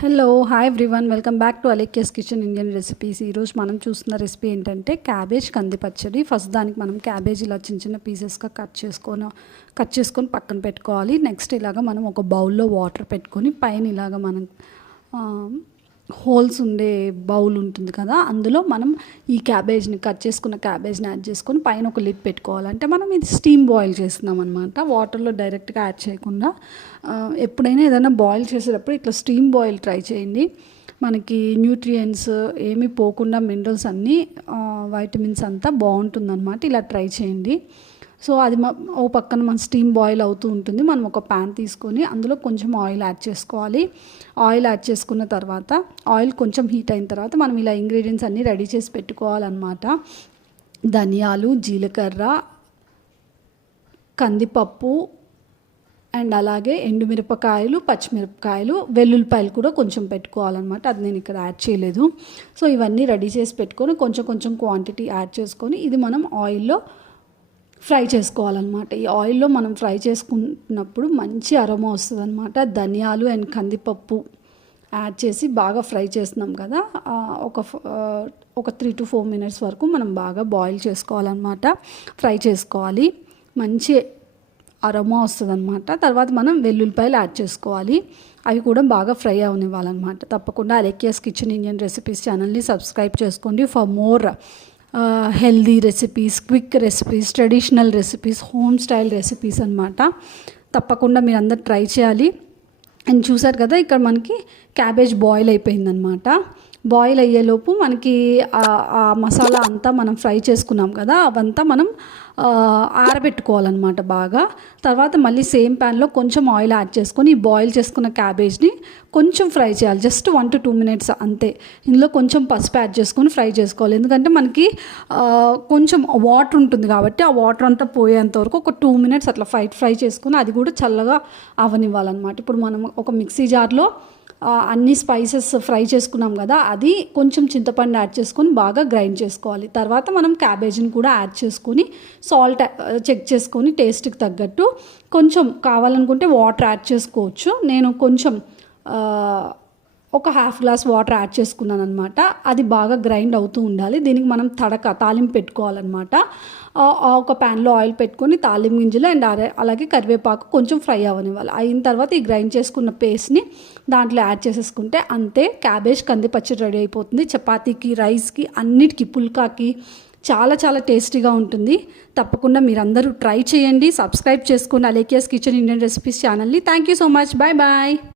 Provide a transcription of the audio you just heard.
Hello hi everyone, welcome back to Alekhya's kitchen Indian recipes. ఈరోజు మనం చూస్తున్న రెసిపీ ఏంటంటే క్యాబేజ్ కంది పచ్చడి. ఫస్ట్ దానికి మనం క్యాబేజ్ ఇలా చిన్న చిన్న పీసెస్గా కట్ చేసుకొని పక్కన పెట్టుకోవాలి. నెక్స్ట్ ఇలాగ మనం ఒక బౌల్లో వాటర్ పెట్టుకొని పైన ఇలాగ మనం హోల్స్ ఉండే బౌల్ ఉంటుంది కదా, అందులో మనం ఈ క్యాబేజ్ని కట్ చేసుకున్న క్యాబేజ్ని యాడ్ చేసుకొని పైన ఒక లిడ్ పెట్టుకోవాలంటే మనం ఇది స్టీమ్ బాయిల్ చేస్తున్నాం అనమాట. వాటర్లో డైరెక్ట్గా యాడ్ చేయకుండా ఎప్పుడైనా ఏదైనా బాయిల్ చేసేటప్పుడు ఇట్లా స్టీమ్ బాయిల్ ట్రై చేయండి. మనకి న్యూట్రియంట్స్ ఏమీ పోకుండా మినరల్స్ అన్నీ వైటమిన్స్ అంతా బాగుంటుందన్నమాట. ఇలా ట్రై చేయండి. సో అది ఓ పక్కన మన స్టీమ్ బాయిల్ అవుతూ ఉంటుంది. మనం ఒక ప్యాన్ తీసుకొని అందులో కొంచెం ఆయిల్ యాడ్ చేసుకోవాలి. ఆయిల్ యాడ్ చేసుకున్న తర్వాత ఆయిల్ కొంచెం హీట్ అయిన తర్వాత మనం ఇలా ఇంగ్రీడియంట్స్ అన్నీ రెడీ చేసి పెట్టుకోవాలన్నమాట. ధనియాలు, జీలకర్ర, కందిపప్పు అండ్ అలాగే ఎండుమిరపకాయలు, పచ్చిమిరపకాయలు, వెల్లుల్లిపాయలు కూడా కొంచెం పెట్టుకోవాలన్నమాట. అది నేను ఇక్కడ యాడ్ చేయలేదు. సో ఇవన్నీ రెడీ చేసి పెట్టుకొని కొంచెం కొంచెం క్వాంటిటీ యాడ్ చేసుకొని ఇది మనం ఆయిల్లో ఫ్రై చేసుకోవాలన్నమాట. ఈ ఆయిల్లో మనం ఫ్రై చేసుకున్నప్పుడు మంచి అరోమా వస్తుంది అనమాట. ధనియాలు అండ్ కందిపప్పు యాడ్ చేసి బాగా ఫ్రై చేస్తున్నాం కదా, ఒక 3 to 4 minutes వరకు మనం బాగా బాయిల్ చేసుకోవాలన్నమాట. ఫ్రై చేసుకోవాలి, మంచి అరోమా వస్తుంది అనమాట. తర్వాత మనం వెల్లుల్లిపాయలు యాడ్ చేసుకోవాలి. అవి కూడా బాగా ఫ్రై అవనివ్వాలన్నమాట. తప్పకుండా అలేఖ్యాస్ కిచెన్ ఇండియన్ రెసిపీస్ ఛానల్ని సబ్స్క్రైబ్ చేసుకోండి for more healthy recipes, quick recipes, traditional recipes, home style recipes అనమాట. తప్పకుండా మీరు అందరు ట్రై చేయాలి. అండ్ చూసారు కదా, ఇక్కడ మనకి క్యాబేజ్ బాయిల్ అయిపోయిందనమాట. బాయిల్ అయ్యేలోపు మనకి ఆ మసాలా అంతా మనం ఫ్రై చేసుకున్నాం కదా, అవంతా మనం ఆరబెట్టుకోవాలన్నమాట బాగా. తర్వాత మళ్ళీ సేమ్ ప్యాన్లో కొంచెం ఆయిల్ యాడ్ చేసుకొని ఈ బాయిల్ చేసుకున్న క్యాబేజ్ని కొంచెం ఫ్రై చేయాలి. జస్ట్ 1 to 2 minutes అంతే. ఇందులో కొంచెం పసుపు యాడ్ చేసుకొని ఫ్రై చేసుకోవాలి. ఎందుకంటే మనకి కొంచెం వాటర్ ఉంటుంది కాబట్టి ఆ వాటర్ అంతా పోయేంత వరకు ఒక 2 minutes అట్లా ఫ్రై చేసుకొని అది కూడా చల్లగా అవనివ్వాలన్నమాట. ఇప్పుడు మనం ఒక మిక్సీ జార్లో అన్ని స్పైసెస్ ఫ్రై చేసుకున్నాం కదా, అది కొంచెం చింతపండు యాడ్ చేసుకొని బాగా గ్రైండ్ చేసుకోవాలి. తర్వాత మనం క్యాబేజీని కూడా యాడ్ చేసుకొని సాల్ట్ చెక్ చేసుకొని టేస్ట్కి తగ్గట్టు కొంచెం కావాలనుకుంటే వాటర్ యాడ్ చేసుకోవచ్చు. నేను కొంచెం ఒక 1/2 glass వాటర్ యాడ్ చేసుకున్నాను అనమాట. అది బాగా గ్రైండ్ అవుతూ ఉండాలి. దీనికి మనం తాలింపు పెట్టుకోవాలన్నమాట. ఒక ప్యాన్లో ఆయిల్ పెట్టుకొని తాలింపు గింజలు అండ్ అలాగే కరివేపాకు కొంచెం ఫ్రై అవ్వనివ్వాలి. అయిన తర్వాత ఈ గ్రైండ్ చేసుకున్న పేస్ట్ని దాంట్లో యాడ్ చేసేసుకుంటే అంతే, క్యాబేజ్ కంది పచ్చడి రెడీ అయిపోతుంది. చపాతీకి, రైస్కి, అన్నిటికీ, పుల్కాకి చాలా చాలా టేస్టీగా ఉంటుంది. తప్పకుండా మీరందరూ ట్రై చేయండి. సబ్స్క్రైబ్ చేసుకోండి అలేఖ్యాస్ కిచెన్ ఇండియన్ రెసిపీస్ ఛానల్ని. Thank you so much. Bye bye.